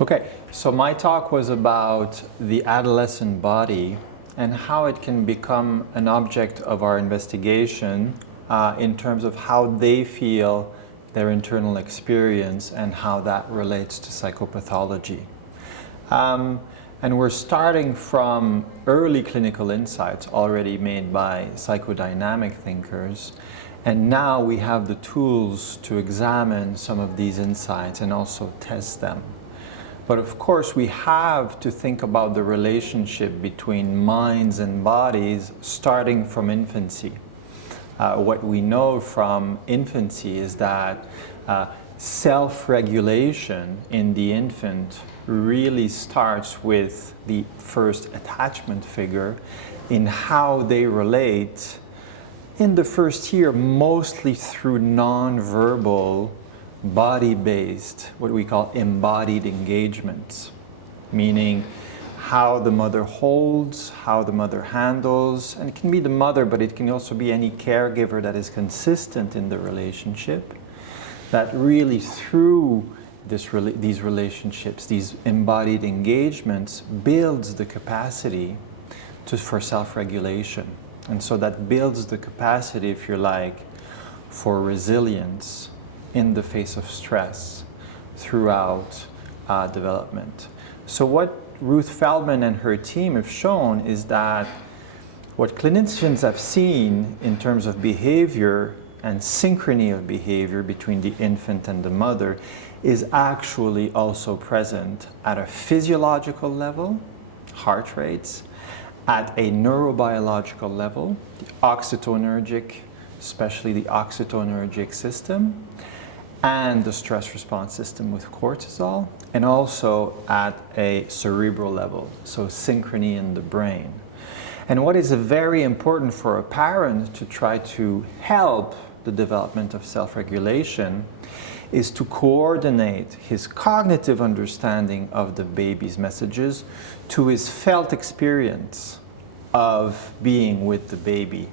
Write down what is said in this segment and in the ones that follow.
Okay, so my talk was about the adolescent body and how it can become an object of our investigation in terms of how they feel their internal experience and how that relates to psychopathology. And we're starting from early clinical insights already made by psychodynamic thinkers, and now we have the tools to examine some of these insights and also test them. But of course, we have to think about the relationship between minds and bodies starting from infancy. What we know from infancy is that self-regulation in the infant really starts with the first attachment figure in how they relate in the first year, mostly through non-verbal body-based, what we call embodied engagements, meaning how the mother holds, how the mother handles, and it can be the mother, but it can also be any caregiver that is consistent in the relationship, that really through these relationships, these embodied engagements, builds the capacity for self-regulation. And so that builds the capacity, if you like, for resilience in the face of stress throughout development. So what Ruth Feldman and her team have shown is that what clinicians have seen in terms of behavior and synchrony of behavior between the infant and the mother is actually also present at a physiological level, heart rates, at a neurobiological level, the oxytocinergic, especially the oxytocinergic system, and the stress response system with cortisol, and also at a cerebral level, so synchrony in the brain. And what is very important for a parent to try to help the development of self-regulation is to coordinate his cognitive understanding of the baby's messages to his felt experience of being with the baby.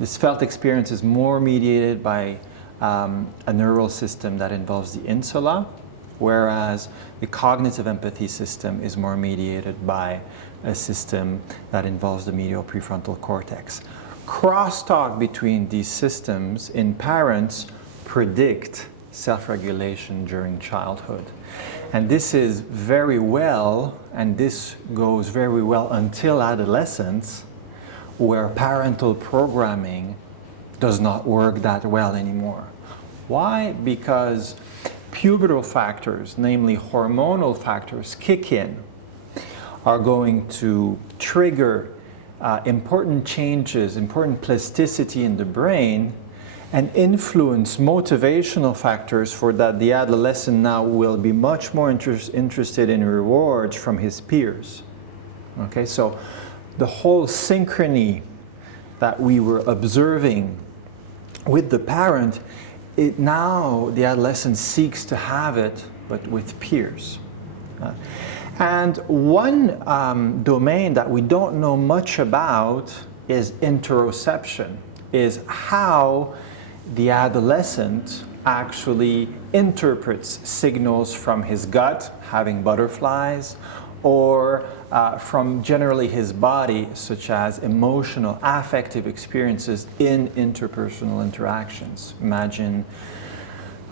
This felt experience is more mediated by a neural system that involves the insula, whereas the cognitive empathy system is more mediated by a system that involves the medial prefrontal cortex. Crosstalk between these systems in parents predict self-regulation during childhood. And this is very well, and this goes very well until adolescence, where parental programming does not work that well anymore. Why? Because pubertal factors, namely hormonal factors, kick in, are going to trigger important changes, important plasticity in the brain, and influence motivational factors for that the adolescent now will be much more interested in rewards from his peers. Okay, so the whole synchrony that we were observing with the parent, now the adolescent seeks to have it, but with peers. And one domain that we don't know much about is interoception, is how the adolescent actually interprets signals from his gut, having butterflies, or from generally his body, such as emotional, affective experiences in interpersonal interactions. Imagine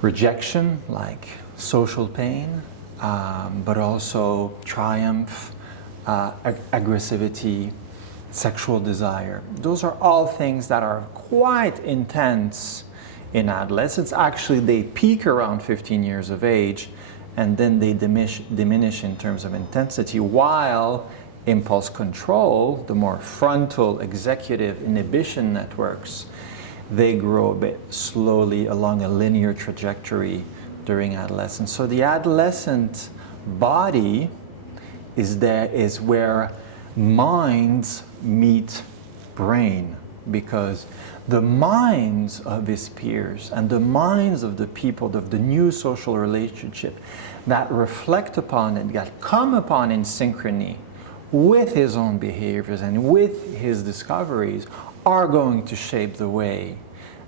rejection, like social pain, but also triumph, aggressivity, sexual desire. Those are all things that are quite intense in adolescence. Actually, they peak around 15 years of age, and then they diminish in terms of intensity, while impulse control, the more frontal executive inhibition networks, they grow a bit slowly along a linear trajectory during adolescence. So the adolescent body is where minds meet brain, because the minds of his peers and the minds of the people of the new social relationship that reflect upon and that come upon in synchrony with his own behaviors and with his discoveries are going to shape the way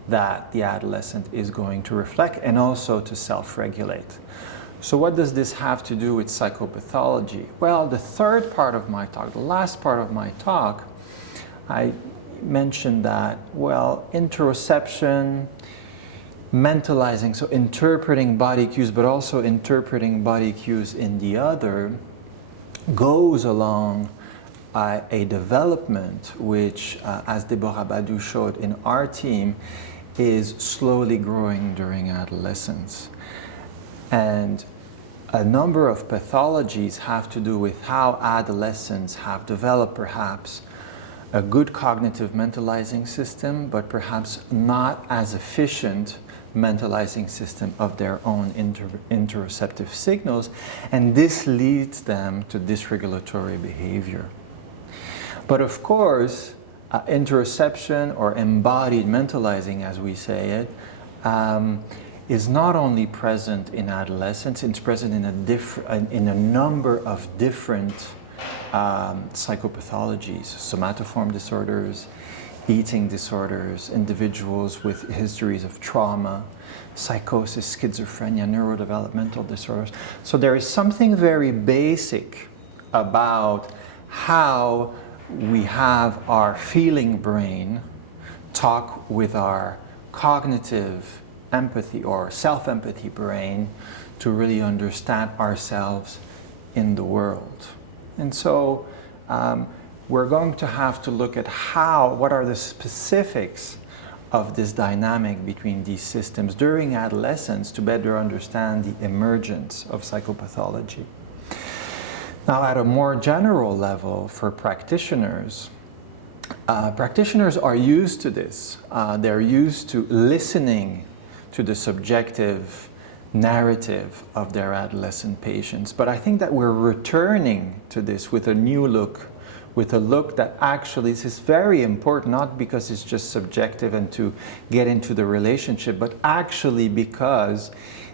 that the adolescent is going to reflect and also to self-regulate. So what does this have to do with psychopathology? Well, the third part of my talk, the last part of my talk, I mentioned that, well, interoception, mentalizing, so interpreting body cues, but also interpreting body cues in the other, goes along a development which, as Deborah Badu showed in our team, is slowly growing during adolescence. And a number of pathologies have to do with how adolescents have developed perhaps a good cognitive mentalizing system, but perhaps not as efficient mentalizing system of their own interoceptive signals, and this leads them to dysregulatory behavior. But of course, interoception, or embodied mentalizing as we say it, is not only present in adolescence, it's present in a number of different psychopathologies, somatoform disorders, eating disorders, individuals with histories of trauma, psychosis, schizophrenia, neurodevelopmental disorders. So there is something very basic about how we have our feeling brain talk with our cognitive empathy or self-empathy brain to really understand ourselves in the world. And so we're going to have to look at what are the specifics of this dynamic between these systems during adolescence to better understand the emergence of psychopathology. Now, at a more general level for practitioners, practitioners are used to this. They're used to listening to the subjective narrative of their adolescent patients. But I think that we're returning to this with a new look, with a look that actually, this is very important, not because it's just subjective and to get into the relationship, but actually because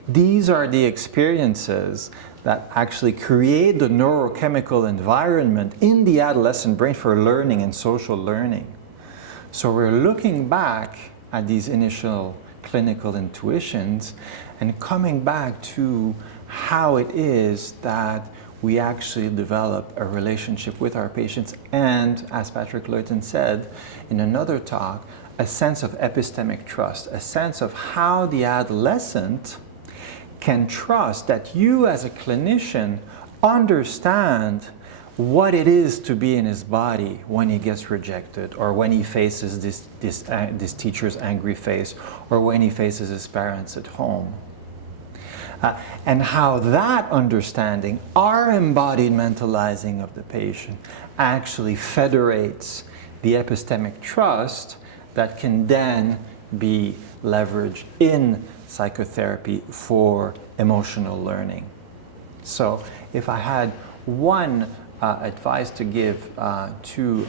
these are the experiences that actually create the neurochemical environment in the adolescent brain for learning and social learning. So we're looking back at these initial clinical intuitions and coming back to how it is that we actually develop a relationship with our patients and, as Patrick Leuchten said in another talk, a sense of epistemic trust, a sense of how the adolescent can trust that you as a clinician understand what it is to be in his body when he gets rejected, or when he faces this teacher's angry face, or when he faces his parents at home. And how that understanding, our embodied mentalizing of the patient, actually federates the epistemic trust that can then be leveraged in psychotherapy for emotional learning. So if I had one advice to give to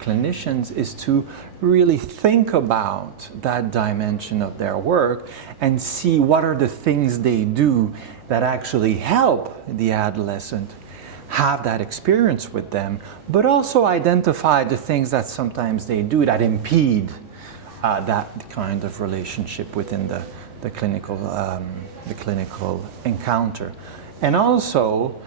clinicians, is to really think about that dimension of their work and see what are the things they do that actually help the adolescent have that experience with them, but also identify the things that sometimes they do that impede that kind of relationship within the clinical encounter. And also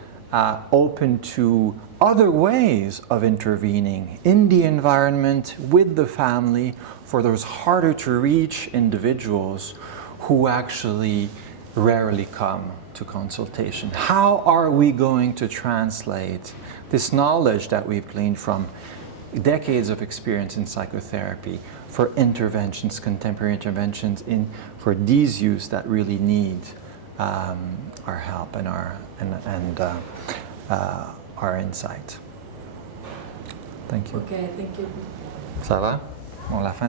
open to other ways of intervening in the environment, with the family, for those harder to reach individuals who actually rarely come to consultation. How are we going to translate this knowledge that we've gleaned from decades of experience in psychotherapy for interventions, contemporary interventions, for these youths that really need our help and our insight. Thank you. Okay, thank you. Ça va? On l'a fait?